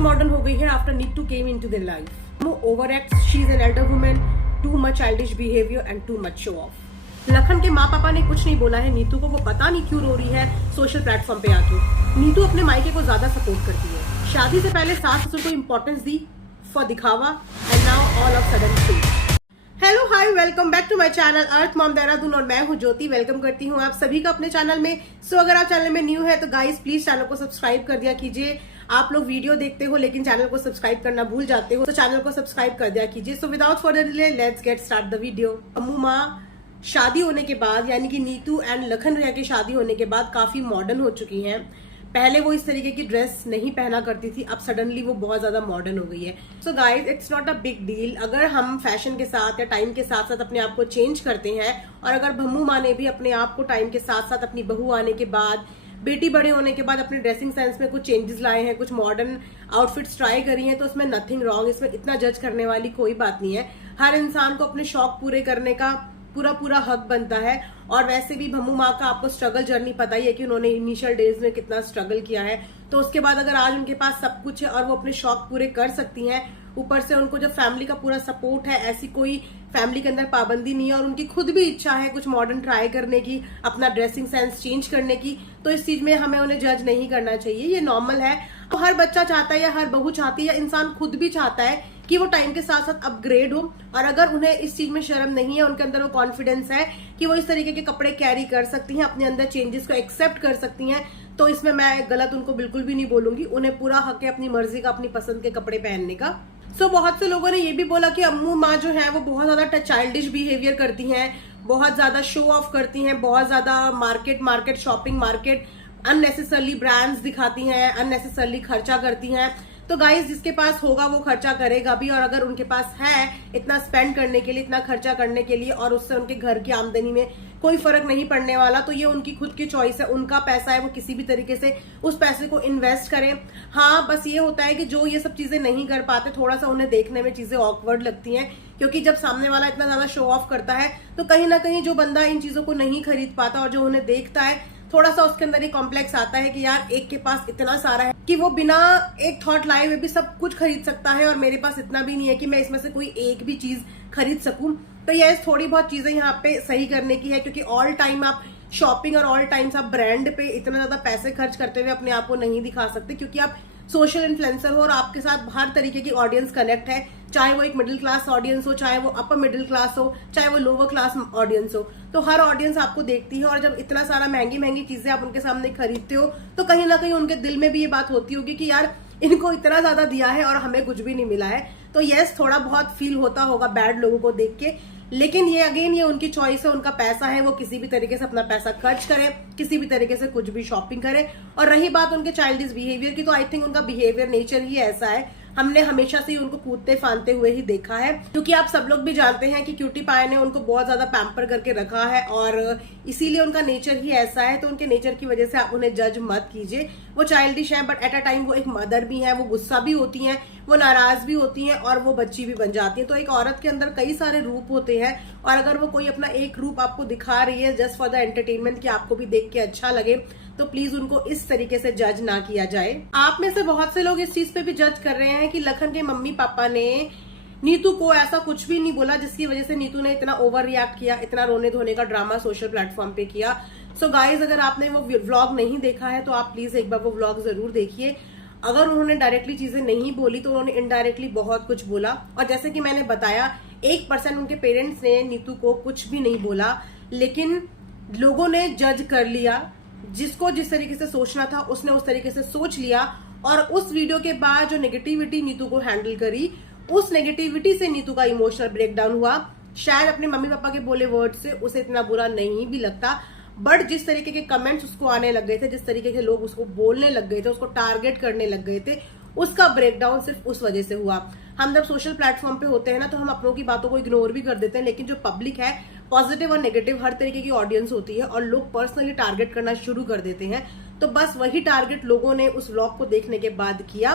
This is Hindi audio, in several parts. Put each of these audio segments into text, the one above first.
बहुत मॉडर्न हो गई है after Neetu came into their life. Over act, she is an elder woman, too much childish behaviour and too much show off. Lakhan के माँ पापा ने कुछ नहीं बोला है नीतू को, वो पता नहीं क्यों रो रही है सोशल प्लेटफॉर्म पे आके। नीतू अपने मायके को ज्यादा सपोर्ट करती है। शादी से पहले सास ससुर को इंपॉर्टेंस दी फॉर दिखावा and now all of sudden change. Hello hi, welcome back to my channel Earth Mom Dehradun और मैं हूं ज्योति। वेलकम करती हूं आप सभी का अपने चैनल में। सो अगर आप चैनल में न्यू है तो गाइस प्लीज चैनल को सब्सक्राइब कर दिया कीजिए। आप लोग वीडियो देखते हो लेकिन चैनल को सब्सक्राइब करना भूल जाते हो, तो चैनल को सब्सक्राइब कर दिया कीजिए। So without further delay let's get start the video. Ammu माँ शादी होने के बाद, यानी कि नीतू एंड लखन रिया की शादी होने के बाद काफी मॉडर्न हो चुकी हैं। पहले वो इस तरीके की ड्रेस नहीं पहना करती थी, अब सडनली वो बहुत ज्यादा मॉडर्न हो गई है। So guys it's not a big deal अगर हम फैशन के साथ या टाइम के साथ साथ अपने आप को चेंज करते हैं। और अगर भम्मू माँ ने भी अपने आप को टाइम के साथ साथ अपनी बहू आने के बाद, बेटी बड़े होने के बाद अपने ड्रेसिंग सेंस में कुछ चेंजेस लाए हैं, कुछ मॉडर्न आउटफिट्स ट्राई करी हैं, तो उसमें नथिंग रॉन्ग। इसमें इतना जज करने वाली कोई बात नहीं है। हर इंसान को अपने शौक पूरे करने का पूरा हक बनता है। और वैसे भी भम्मू माँ का आपको स्ट्रगल जर्नी पता ही है कि उन्होंने इनिशियल डेज में कितना स्ट्रगल किया है। तो उसके बाद अगर आज उनके पास सब कुछ है और वो अपने शौक पूरे कर सकती हैं, ऊपर से उनको जब फैमिली का पूरा सपोर्ट है, ऐसी कोई फैमिली के अंदर पाबंदी नहीं है और उनकी खुद भी इच्छा है कुछ मॉडर्न ट्राई करने की, अपना ड्रेसिंग सेंस चेंज करने की, तो इस चीज में हमें उन्हें जज नहीं करना चाहिए। ये नॉर्मल है। तो हर बच्चा चाहता है या हर बहू चाहती है या इंसान खुद भी चाहता है कि वो टाइम के साथ साथ अपग्रेड हो। और अगर उन्हें इस चीज में शर्म नहीं है, उनके अंदर वो कॉन्फिडेंस है कि वो इस तरीके के कपड़े कैरी कर सकती हैं, अपने अंदर चेंजेस को एक्सेप्ट कर सकती हैं, तो इसमें मैं गलत उनको बिल्कुल भी नहीं बोलूंगी। उन्हें पूरा हक है अपनी मर्जी का, अपनी पसंद के कपड़े पहनने का। सो बहुत से लोगों ने ये भी बोला कि अम्मू माँ जो है वो बहुत ज्यादा चाइल्डिश बिहेवियर करती हैं, बहुत ज्यादा शो ऑफ करती हैं, बहुत ज्यादा market shopping market unnecessarily brands दिखाती हैं, अननेसेसरली खर्चा करती हैं। तो गाइस जिसके पास होगा वो खर्चा करेगा भी, और अगर उनके पास है इतना स्पेंड करने के लिए, इतना खर्चा करने के लिए, और उससे उनके घर की आमदनी में कोई फर्क नहीं पड़ने वाला, तो ये उनकी खुद की चॉइस है, उनका पैसा है, वो किसी भी तरीके से उस पैसे को इन्वेस्ट करें। हाँ बस ये होता है कि जो ये सब चीजें नहीं कर पाते, थोड़ा सा उन्हें देखने में चीजें ऑकवर्ड लगती हैं, क्योंकि जब सामने वाला इतना ज्यादा शो ऑफ करता है तो कहीं ना कहीं जो बंदा इन चीजों को नहीं खरीद पाता और जो उन्हें देखता है, थोड़ा सा उसके अंदर ये कॉम्प्लेक्स आता है कि यार एक के पास इतना सारा है कि वो बिना एक थॉट लाए हुए भी सब कुछ खरीद सकता है, और मेरे पास इतना भी नहीं है कि मैं इसमें से कोई एक भी चीज खरीद सकूं। तो ये थोड़ी बहुत चीजें यहाँ पे सही करने की है, क्योंकि ऑल टाइम आप शॉपिंग और ऑल टाइम्स आप ब्रांड पे इतना ज्यादा पैसे खर्च करते हुए अपने आप को नहीं दिखा सकते, क्योंकि आप सोशल इन्फ्लुएंसर हो और आपके साथ हर तरीके की ऑडियंस कनेक्ट है, चाहे वो एक मिडिल क्लास ऑडियंस हो, चाहे वो अपर मिडिल क्लास हो, चाहे वो लोअर क्लास ऑडियंस हो। तो हर ऑडियंस आपको देखती है, और जब इतना सारा महंगी चीजें आप उनके सामने खरीदते हो तो कहीं ना कहीं उनके दिल में भी ये बात होती होगी कि यार इनको इतना ज्यादा दिया है और हमें कुछ भी नहीं मिला है। तो यस, थोड़ा बहुत फील होता होगा बैड लोगों को देख के, लेकिन ये अगेन ये उनकी चॉइस है, उनका पैसा है, वो किसी भी तरीके से अपना पैसा खर्च करें, किसी भी तरीके से कुछ भी शॉपिंग करें। और रही बात उनके चाइल्डिश बिहेवियर की, तो आई थिंक उनका बिहेवियर नेचर ही ऐसा है। हमने हमेशा से ही उनको कूदते फांदते हुए ही देखा है, क्योंकि आप सब लोग भी जानते हैं कि क्यूटी पाई ने उनको बहुत ज्यादा पैम्पर करके रखा है और इसीलिए उनका नेचर ही ऐसा है। तो उनके नेचर की वजह से आप उन्हें जज मत कीजिए। वो चाइल्डिश है बट एट अ टाइम वो एक मदर भी है, वो गुस्सा भी होती हैं, वो नाराज भी होती हैं और वो बच्ची भी बन जाती है। तो एक औरत के अंदर कई सारे रूप होते हैं, और अगर वो कोई अपना एक रूप आपको दिखा रही है जस्ट फॉर द एंटरटेनमेंट कि आपको भी देख के अच्छा लगे, तो प्लीज उनको इस तरीके से जज ना किया जाए। आप में से बहुत से लोग इस चीज पे भी जज कर रहे हैं कि लखन के मम्मी पापा ने नीतू को ऐसा कुछ भी नहीं बोला जिसकी वजह से नीतू ने इतना ओवर रिएक्ट किया, इतना रोने धोने का ड्रामा सोशल प्लेटफॉर्म पे किया। सो गाइज अगर आपने वो व्लॉग नहीं देखा है तो आप प्लीज एक बार वो व्लॉग जरूर देखिए। अगर उन्होंने डायरेक्टली चीजें नहीं बोली तो उन्होंने इनडायरेक्टली बहुत कुछ बोला, और जैसे कि मैंने बताया 1% उनके पेरेंट्स ने नीतू को कुछ भी नहीं बोला, लेकिन लोगों ने जज कर लिया। जिसको जिस तरीके से सोचना था उसने उस तरीके से सोच लिया, और उस वीडियो के बाद जो नेगेटिविटी नीतू को हैंडल करी, उस नेगेटिविटी से नीतू का इमोशनल ब्रेकडाउन हुआ। शायद अपने मम्मी पापा के बोले वर्ड से उसे इतना बुरा नहीं भी लगता, बट जिस तरीके के कमेंट्स उसको आने लग गए थे, जिस तरीके के लोग उसको बोलने लग गए थे, उसको टारगेट करने लग गए थे, उसका ब्रेकडाउन सिर्फ उस वजह से हुआ। हम जब सोशल प्लेटफॉर्म पे होते हैं ना, तो हम अपनों की बातों को इग्नोर भी कर देते हैं, लेकिन जो पब्लिक है, पॉजिटिव और नेगेटिव हर तरीके की ऑडियंस होती है, और लोग पर्सनली टारगेट करना शुरू कर देते हैं। तो बस वही टारगेट लोगों ने उस व्लॉग को देखने के बाद किया,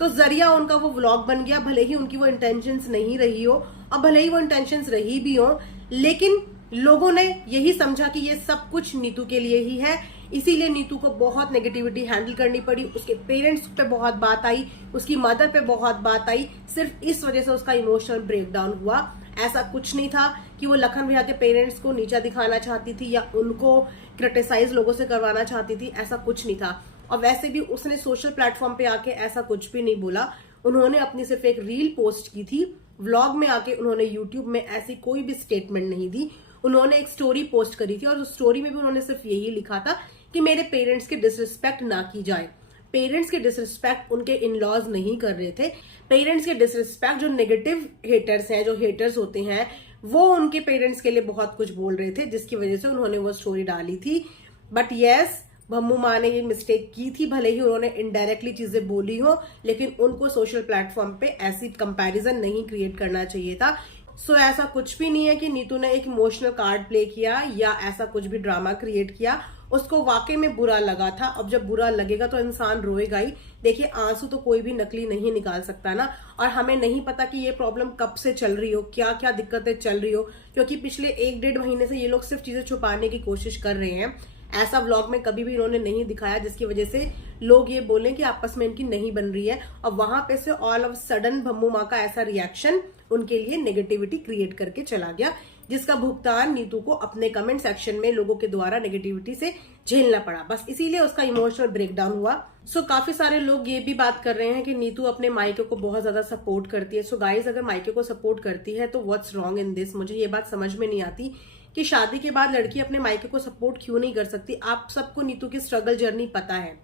तो जरिया उनका वो व्लॉग बन गया। भले ही उनकी वो इंटेंशंस नहीं रही हो, और भले ही वो इंटेंशंस रही भी हो, लेकिन लोगों ने यही समझा कि ये सब कुछ नीतू के लिए ही है। इसीलिए नीतू को बहुत नेगेटिविटी हैंडल करनी पड़ी, उसके पेरेंट्स पे बहुत बात आई, उसकी मदर पे बहुत बात आई, सिर्फ इस वजह से उसका इमोशनल ब्रेकडाउन हुआ। ऐसा कुछ नहीं था कि वो लखन भैया के पेरेंट्स को नीचा दिखाना चाहती थी या उनको क्रिटिसाइज लोगों से करवाना चाहती थी, ऐसा कुछ नहीं था। और वैसे भी उसने सोशल प्लेटफॉर्म पे आके ऐसा कुछ भी नहीं बोला। उन्होंने अपनी सिर्फ एक रील पोस्ट की थी, व्लॉग में आके उन्होंने यूट्यूब में ऐसी कोई भी स्टेटमेंट नहीं दी। उन्होंने एक स्टोरी पोस्ट करी थी और उस स्टोरी में भी उन्होंने सिर्फ यही लिखा था कि मेरे पेरेंट्स की डिसरिस्पेक्ट ना की जाए। पेरेंट्स के डिसरिस्पेक्ट उनके इन लॉज नहीं कर रहे थे। पेरेंट्स के डिसरिस्पेक्ट जो नेगेटिव हेटर्स हैं, जो हेटर्स होते हैं, वो उनके पेरेंट्स के लिए बहुत कुछ बोल रहे थे, जिसकी वजह से उन्होंने वो स्टोरी डाली थी। बट यस, भम्मू माँ ने ये मिस्टेक की थी, भले ही उन्होंने इनडायरेक्टली चीजें बोली हो, लेकिन उनको सोशल प्लेटफॉर्म पे ऐसी कंपैरिजन नहीं क्रिएट करना चाहिए था। सो ऐसा कुछ भी नहीं है कि नीतू ने एक इमोशनल कार्ड प्ले किया या ऐसा कुछ भी ड्रामा क्रिएट किया। उसको वाकई में बुरा लगा था। अब जब बुरा लगेगा तो इंसान रोएगा ही। देखिए, आंसू तो कोई भी नकली नहीं निकाल सकता ना, और हमें नहीं पता कि ये प्रॉब्लम कब से चल रही हो, क्या क्या दिक्कतें चल रही हो, क्योंकि पिछले 1-1.5 महीने से ये लोग सिर्फ चीजें छुपाने की कोशिश कर रहे हैं। ऐसा व्लॉग में कभी भी इन्होंने नहीं दिखाया जिसकी वजह से लोग ये बोलें कि आपस में इनकी नहीं बन रही है, और वहां पे से ऑल ऑफ सडन भम्मू माँ का ऐसा रिएक्शन उनके लिए नेगेटिविटी क्रिएट करके चला गया, जिसका भुगतान नीतू को अपने कमेंट सेक्शन में लोगों के द्वारा नेगेटिविटी से झेलना पड़ा। बस इसीलिए उसका इमोशनल ब्रेकडाउन हुआ। सो काफी सारे लोग ये भी बात कर रहे हैं कि नीतू अपने मायके को बहुत ज्यादा सपोर्ट करती है। सो गाइज, अगर मायके को सपोर्ट करती है तो व्हाट्स रॉन्ग इन दिस? मुझे ये बात समझ में नहीं आती कि शादी के बाद लड़की अपने मायके को सपोर्ट क्यों नहीं कर सकती। आप सबको नीतू की स्ट्रगल जर्नी पता है।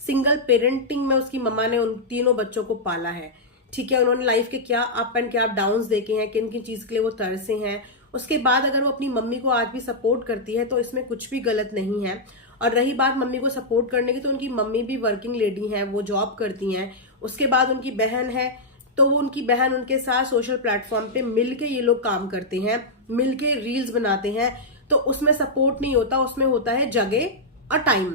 सिंगल पेरेंटिंग में उसकी मम्मा ने उन तीनों बच्चों को पाला है, ठीक है। उन्होंने लाइफ के क्या अप एंड क्या डाउन्स देखे हैं, किन किन चीज के लिए वो तरसे हैं। उसके बाद अगर वो अपनी मम्मी को आज भी सपोर्ट करती है तो इसमें कुछ भी गलत नहीं है। और रही बात मम्मी को सपोर्ट करने की, तो उनकी मम्मी भी वर्किंग लेडी हैं, वो जॉब करती हैं। उसके बाद उनकी बहन है, तो वो उनकी बहन उनके साथ सोशल प्लेटफॉर्म पे मिलके ये लोग काम करते हैं, मिलके रील्स बनाते हैं। तो उसमें सपोर्ट नहीं होता, उसमें होता है जगह और टाइम।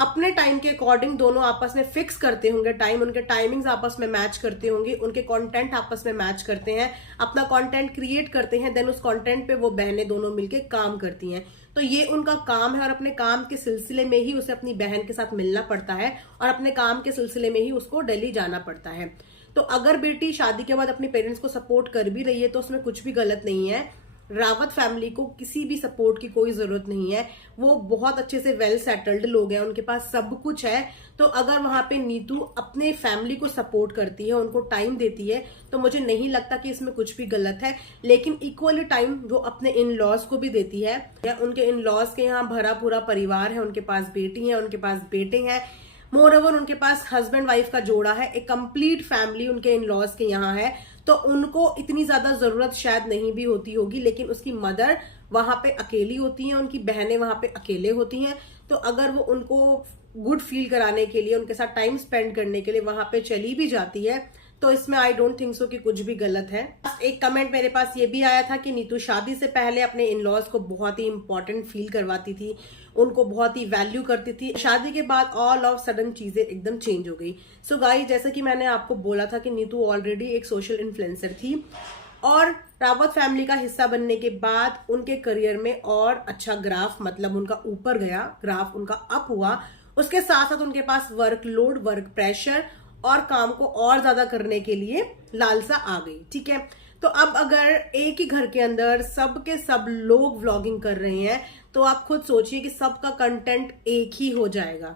अपने टाइम के अकॉर्डिंग दोनों आपस में फिक्स करते होंगे टाइम, उनके टाइमिंग्स आपस में मैच करते होंगे, उनके कंटेंट आपस में मैच करते हैं, अपना कंटेंट क्रिएट करते हैं, देन उस कंटेंट पे वो बहनें दोनों मिलके काम करती हैं। तो ये उनका काम है, और अपने काम के सिलसिले में ही उसे अपनी बहन के साथ मिलना पड़ता है, और अपने काम के सिलसिले में ही उसको दिल्ली जाना पड़ता है। तो अगर बेटी शादी के बाद अपने पेरेंट्स को सपोर्ट कर भी रही है तो उसमें कुछ भी गलत नहीं है। रावत फैमिली को किसी भी सपोर्ट की कोई जरूरत नहीं है। वो बहुत अच्छे से वेल सेटल्ड लोग हैं, उनके पास सब कुछ है। तो अगर वहां पे नीतू अपने फैमिली को सपोर्ट करती है, उनको टाइम देती है, तो मुझे नहीं लगता कि इसमें कुछ भी गलत है। लेकिन इक्वली टाइम वो अपने इन लॉज को भी देती है। उनके इन लॉज के यहाँ भरा पूरा परिवार है, उनके पास बेटी है, उनके पास बेटे हैं, मोर ओवर उनके पास हस्बैंड वाइफ का जोड़ा है, एक कंप्लीट फैमिली उनके इन लॉज के यहाँ है। तो उनको इतनी ज्यादा जरूरत शायद नहीं भी होती होगी, लेकिन उसकी मदर वहां पे अकेली होती हैं, उनकी बहनें वहां पे अकेले होती हैं। तो अगर वो उनको गुड फील कराने के लिए, उनके साथ टाइम स्पेंड करने के लिए वहां पे चली भी जाती है, तो इसमें आई डोंट थिंक सो कि कुछ भी गलत है। एक कमेंट मेरे पास ये भी आया था कि नीतू शादी से पहले अपने इन लॉज को बहुत ही इंपॉर्टेंट फील करवाती थी, उनको बहुत ही वैल्यू करती थी। शादी के बाद ऑल ऑफ सडन चीजें एकदम चेंज हो गई। सो गाइस, जैसे कि मैंने आपको बोला था कि नीतू ऑलरेडी एक सोशल इन्फ्लुएंसर थी, और रावत फैमिली का हिस्सा बनने के बाद उनके करियर में और अच्छा ग्राफ, मतलब उनका ऊपर गया, ग्राफ उनका अप हुआ। उसके साथ साथ उनके पास वर्कलोड, वर्क प्रेशर और काम को और ज्यादा करने के लिए लालसा आ गई, ठीक है। तो अब अगर एक ही घर के अंदर सब के सब लोग व्लॉगिंग कर रहे हैं, तो आप खुद सोचिए कि सबका कंटेंट एक ही हो जाएगा।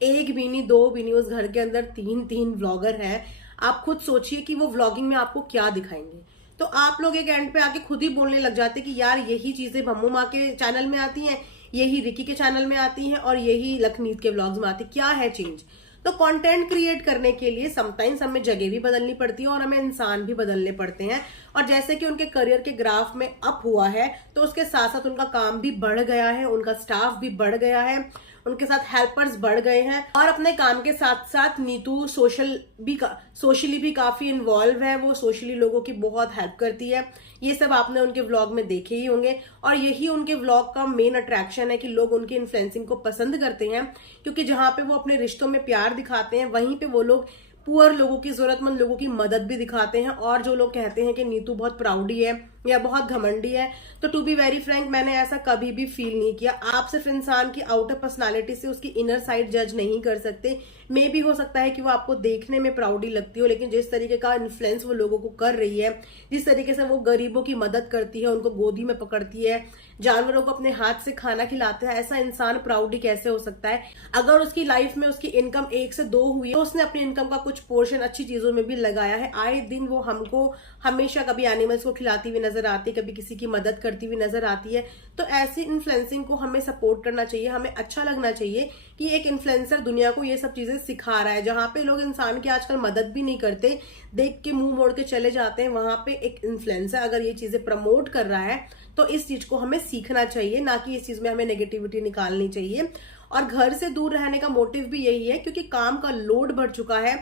एक भी नहीं, दो भी नहीं, उस घर के अंदर 3 व्लॉगर हैं। आप खुद सोचिए कि वो व्लॉगिंग में आपको क्या दिखाएंगे। तो आप लोग एक एंड पे आके खुद ही बोलने लग जाते कि यार यही चीजें भम्मू माँ के चैनल में आती हैं, यही रिकी के चैनल में आती हैं, और यही लखनीत के व्लॉग्स में आती। क्या है चेंज? तो कंटेंट क्रिएट करने के लिए समटाइम्स हमें जगह भी बदलनी पड़ती है और हमें इंसान भी बदलने पड़ते हैं। और जैसे कि उनके करियर के ग्राफ में अप हुआ है, तो उसके साथ साथ उनका काम भी बढ़ गया है, उनका स्टाफ भी बढ़ गया है, उनके साथ हेल्पर्स बढ़ गए हैं। और अपने काम के साथ साथ नीतू सोशली भी काफी इन्वॉल्व है। वो सोशली लोगों की बहुत हेल्प करती है। ये सब आपने उनके व्लॉग में देखे ही होंगे, और यही उनके व्लॉग का मेन अट्रैक्शन है कि लोग उनकी इन्फ्लुएंसिंग को पसंद करते हैं। क्योंकि जहां पे वो अपने रिश्तों में प्यार दिखाते हैं, वहीं पे वो लोग पुअर लोगों की, जरूरतमंद लोगों की मदद भी दिखाते हैं। और जो लोग कहते हैं कि नीतू बहुत प्राउडी है, या बहुत घमंडी है। तो टू बी वेरी फ्रैंक, मैंने ऐसा कभी भी फील नहीं किया। आप सिर्फ इंसान की आउटर पर्सनालिटी से उसकी इनर साइड जज नहीं कर सकते। मे भी हो सकता है कि वो आपको देखने में प्राउडी लगती हो, लेकिन जिस तरीके का इन्फ्लुएंस वो लोगों को कर रही है, जिस तरीके से वो गरीबों की मदद करती है, उनको गोदी में पकड़ती है, जानवरों को अपने हाथ से खाना खिलाते हैं, ऐसा इंसान प्राउडी कैसे हो सकता है? अगर उसकी लाइफ में उसकी इनकम 1 से 2 हुई है तो उसने अपनी इनकम का कुछ पोर्शन अच्छी चीजों में भी लगाया है। आए दिन वो हमको हमेशा कभी एनिमल्स को खिलाती हुई नजर आती है, कभी किसी की मदद करती हुई नजर आती है। तो ऐसी इन्फ्लुएंसिंग को हमें सपोर्ट करना चाहिए। हमें अच्छा लगना चाहिए कि एक इन्फ्लुएंसर दुनिया को ये सब चीजें सिखा रहा है। जहां पे लोग इंसान की आजकल मदद भी नहीं करते, देख के मुंह मोड़ के चले जाते हैं, वहां पे एक इन्फ्लुएंसर अगर ये चीजें प्रमोट कर रहा है तो इस चीज को हमें सीखना चाहिए, ना कि इस चीज में हमें नेगेटिविटी निकालनी चाहिए। और घर से दूर रहने का मोटिव भी यही है क्योंकि काम का लोड बढ़ चुका है।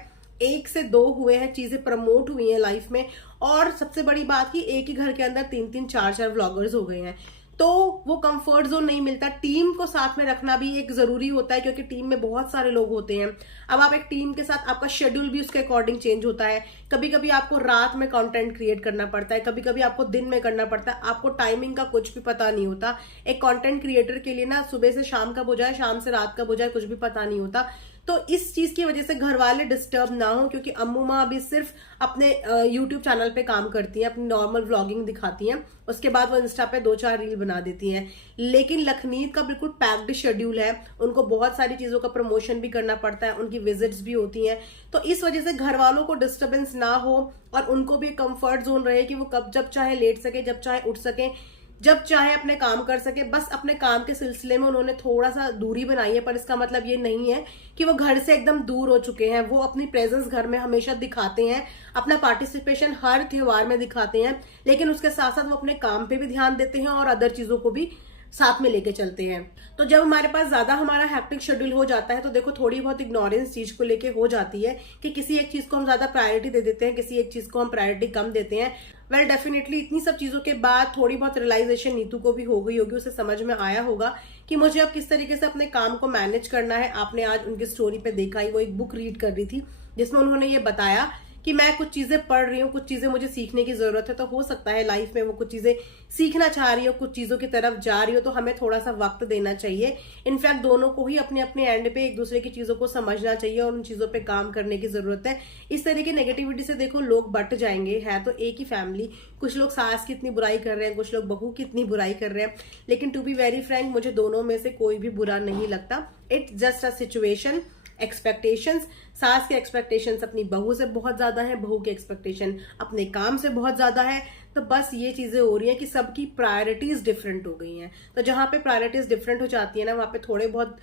1 से 2 हुए हैं, चीजें प्रमोट हुई हैं लाइफ में, और सबसे बड़ी बात कि एक ही घर के अंदर 3-3 4-4 व्लॉगर्स हो गए हैं। तो वो कंफर्ट जोन नहीं मिलता। टीम को साथ में रखना भी एक जरूरी होता है क्योंकि टीम में बहुत सारे लोग होते हैं। अब आप एक टीम के साथ, आपका शेड्यूल भी उसके अकॉर्डिंग चेंज होता है। कभी कभी आपको रात में कंटेंट क्रिएट करना पड़ता है, कभी कभी आपको दिन में करना पड़ता है। आपको टाइमिंग का कुछ भी पता नहीं होता। एक कंटेंट क्रिएटर के लिए ना सुबह से शाम कब हो जाए, शाम से रात कब हो जाए, कुछ भी पता नहीं होता। तो इस चीज की वजह से घर वाले डिस्टर्ब ना हो, क्योंकि अम्मू माँ अभी सिर्फ अपने यूट्यूब चैनल पे काम करती हैं, अपनी नॉर्मल व्लॉगिंग दिखाती हैं, उसके बाद वो इंस्टा पे 2-4 रील बना देती हैं। लेकिन लखनीत का बिल्कुल पैक्ड शेड्यूल है, उनको बहुत सारी चीजों का प्रमोशन भी करना पड़ता है, उनकी विजिट्स भी होती हैं। तो इस वजह से घर वालों को डिस्टर्बेंस ना हो और उनको भी कंफर्ट जोन रहे कि वो कब जब चाहे लेट सके, जब चाहे उठ सके, जब चाहे अपने काम कर सके। बस अपने काम के सिलसिले में उन्होंने थोड़ा सा दूरी बनाई है, पर इसका मतलब ये नहीं है कि वो घर से एकदम दूर हो चुके हैं। वो अपनी प्रेजेंस घर में हमेशा दिखाते हैं, अपना पार्टिसिपेशन हर त्योहार में दिखाते हैं, लेकिन उसके साथ साथ वो अपने काम पे भी ध्यान देते हैं और अदर चीजों को भी साथ में लेके चलते हैं। तो जब हमारे पास ज्यादा हमारा हैक्टिक शेड्यूल हो जाता है तो देखो थोड़ी बहुत इग्नोरेंस चीज को लेके हो जाती है कि किसी एक चीज को हम ज्यादा प्रायोरिटी दे देते हैं, किसी एक चीज को हम प्रायोरिटी कम देते हैं। वेल डेफिनेटली इतनी सब चीजों के बाद थोड़ी बहुत रियलाइजेशन नीतू को भी हो गई होगी, उसे समझ में आया होगा कि मुझे अब किस तरीके से अपने काम को मैनेज करना है। आपने आज उनकी स्टोरी पे देखा ही, वो एक बुक रीड कर रही थी जिसमें उन्होंने ये बताया कि मैं कुछ चीजें पढ़ रही हूँ, कुछ चीजें मुझे सीखने की जरूरत है। तो हो सकता है लाइफ में वो कुछ चीजें सीखना चाह रही हो, कुछ चीजों की तरफ जा रही हो, तो हमें थोड़ा सा वक्त देना चाहिए। इनफैक्ट दोनों को ही अपने अपने एंड पे एक दूसरे की चीजों को समझना चाहिए और उन चीजों पे काम करने की जरूरत है। इस तरह की नेगेटिविटी से देखो लोग बट जाएंगे। है तो एक ही फैमिली, कुछ लोग सास की इतनी बुराई कर रहे हैं, कुछ लोग बहू की इतनी बुराई कर रहे हैं, लेकिन टू बी वेरी फ्रैंक मुझे दोनों में से कोई भी बुरा नहीं लगता। It's just a situation. Expectations, सास के एक्सपेक्टेशंस अपनी बहू से बहुत ज्यादा है, बहू के एक्सपेक्टेशन अपने काम से बहुत ज्यादा है। तो बस ये चीजें हो रही है कि सबकी प्रायोरिटीज डिफरेंट हो गई हैं। तो जहां पे प्रायोरिटीज डिफरेंट हो जाती है ना, वहां पे थोड़े बहुत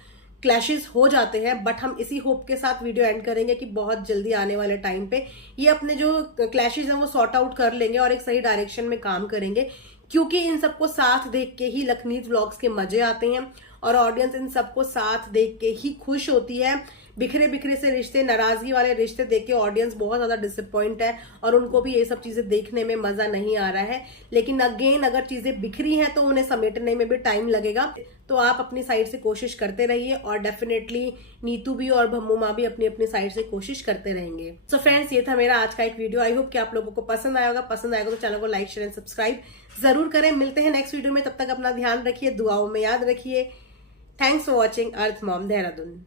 क्लैशेस हो जाते हैं। बट हम इसी होप के साथ वीडियो एंड करेंगे कि बहुत जल्दी आने वाले टाइम पे ये अपने जो क्लैशेस हैं वो सॉर्ट आउट कर लेंगे और एक सही डायरेक्शन में काम करेंगे, क्योंकि इन सबको साथ देख के ही लखनीत व्लॉग्स के मजे आते हैं और ऑडियंस इन सबको साथ देख के ही खुश होती है। बिखरे बिखरे से रिश्ते, नाराजगी वाले रिश्ते देख के ऑडियंस बहुत ज्यादा डिसअपॉइंट है और उनको भी ये सब चीजें देखने में मजा नहीं आ रहा है। लेकिन अगेन अगर चीजें बिखरी हैं तो उन्हें समेटने में भी टाइम लगेगा। तो आप अपनी साइड से कोशिश करते रहिए और डेफिनेटली नीतू भी और भम्मू माँ भी अपनी अपनी साइड से कोशिश करते रहेंगे। सो फ्रेंड्स, ये था मेरा आज का एक वीडियो। आई होप कि आप लोगों को पसंद आया होगा। पसंद आएगा तो चैनल को लाइक, शेयर एंड सब्सक्राइब जरूर करें। मिलते हैं नेक्स्ट वीडियो में, तब तक अपना ध्यान रखिए, दुआओं में याद रखिए। Thanks for watching earth Mom Dehradun.